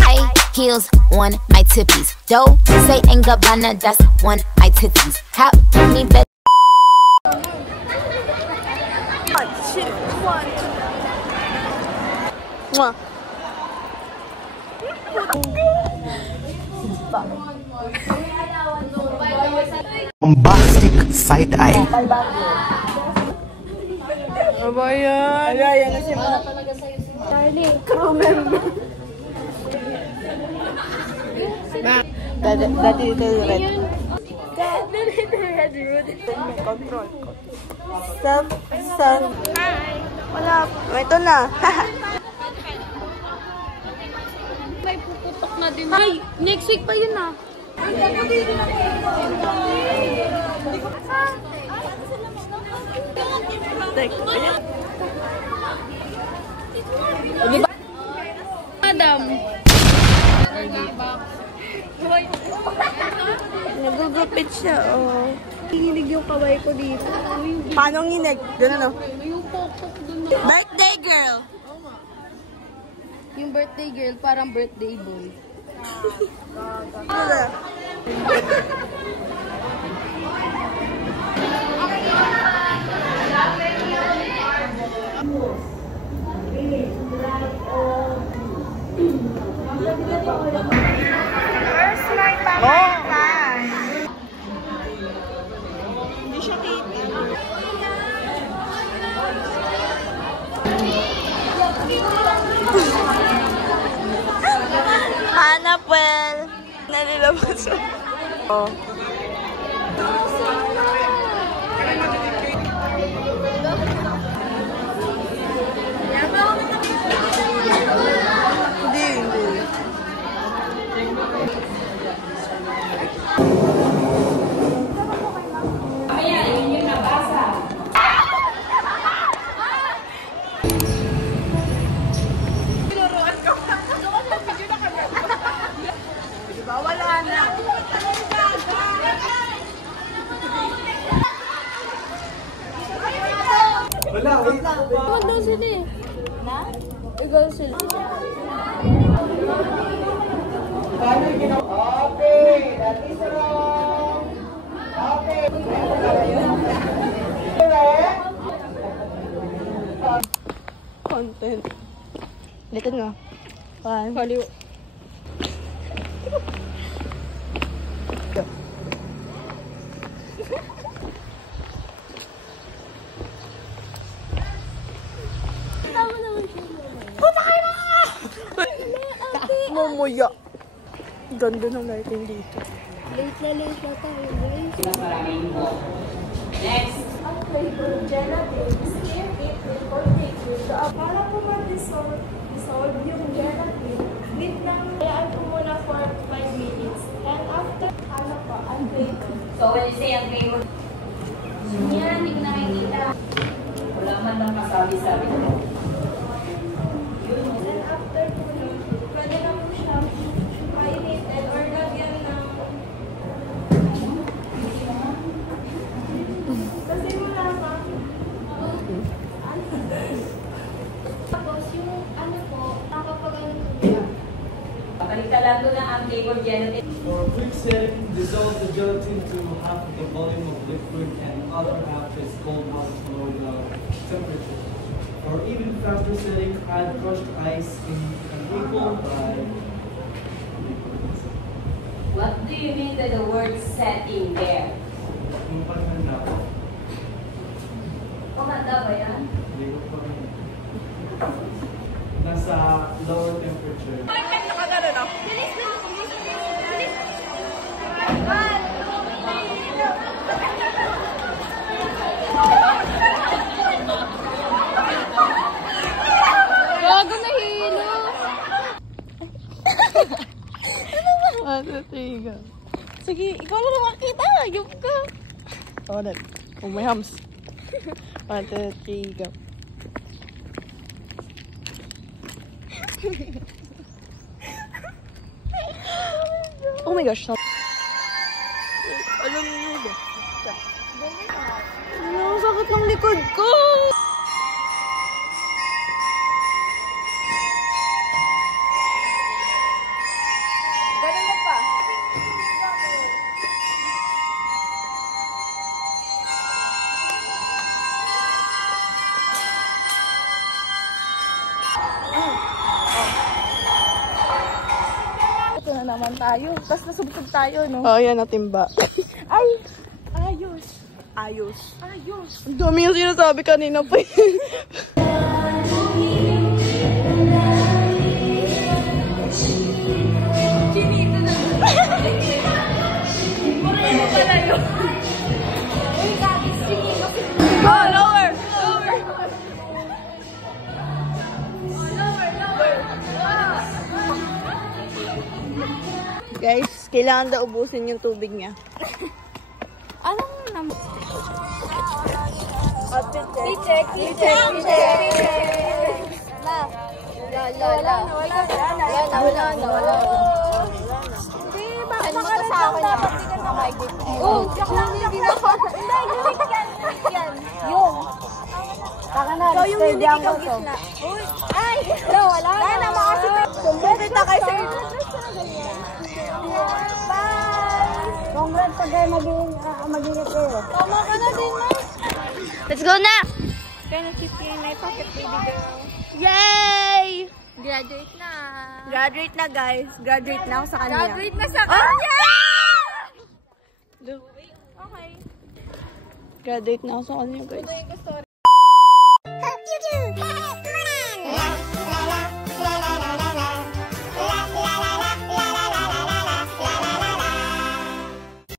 High heels on my tippies. Dough say and Gabbana, that's on my titties. How me better. 1, 2, 1, 2. Mwah. Bombastic side eye. Ano ba yan? Ayan na siya muna talaga sa'yo si Charlie. Crew member. Dati dito yung red. Dati dito yung red road. Control. Self. Hi. Wala. Ito na. May puputok na din. Ay, next week pa yun ah. Madam. Nagugupit siya, oh. Hihilig yung kaway ko dito. Paano nginig? Ganun, no? Yung pokok dun. Birthday girl! Yung birthday girl, parang birthday boy. Ano? Where's my papa? Hindi siya titi. Hanapwel! Nalilabas siya. Oh. Hindi. Huwag daw sila eh. Na? Ikaw sila. Okay, that is wrong. Okay. Content. Dito nga. Kaliw. Mumuya. Ganda ng lighting dito. Late na tayo, guys. Next. Gelatin, stir it before taking. So, para po ma-dissolve yung gelatin, wait lang, hayaan po muna for 5 minutes. And after, unflavor. So when you say unflavor, yan, hindi ko nakikita. Wala man lang masabi-sabi ko. And after po nun, pwede na po siya kainitin or lagyan ng... Kasi wala pa. Tapos yung ano po, nakapag-ano po siya. Pakalitalan ko na ang flavor gelatin. For quick setting, dissolve the gelatin to half of the volume of liquid and other half is cold water below the temperature. For even faster setting, add crushed ice in an equal by. What do you mean by the word setting there? Yung panghanda po. Kumanda ba yan? Hindi ko pa rin. Nasa lower temperature. Gago na hilo. Ano, tiga. Sige, ikaw na makita. Yung ka. Oh, that. Oh, may hams. 1, 2, 3, go. Oh my gosh. Alam mo ba? Ano, sakit ng likod ko. Ito na naman tayo. Tapos nasubsog tayo, no? Oh, yan natimba. Ay! Ayos! Ayos! Ayos! Ang dami yung sinasabi kanina pa. Chinito na. Puro mo pala yun. Uy, gabi, sige. Go, lower! Lower! Guys, kailangan daw ubusin yung tubig niya. Anong naman? I-check. Wala na. Hindi, bakit makaroon lang dapat di ka na may gift. Oh, joke lang. Hindi, gift yan. Yung. Taka na, so yung hindi ikaw gift na. Ay, no, wala na. Makasi pa. Kumpeta kayo sa ito. Bye! Congrats pag kayo mag-init kayo. Tama ka na din, ma. Let's go na! Kaya na-keep yung may pocket baby girl. Yay! Graduate na. Graduate na, guys. Graduate na ako sa kanya. Graduate na sa kanya! Look, Okay. graduate na ako sa kanya, guys. Ito yung story.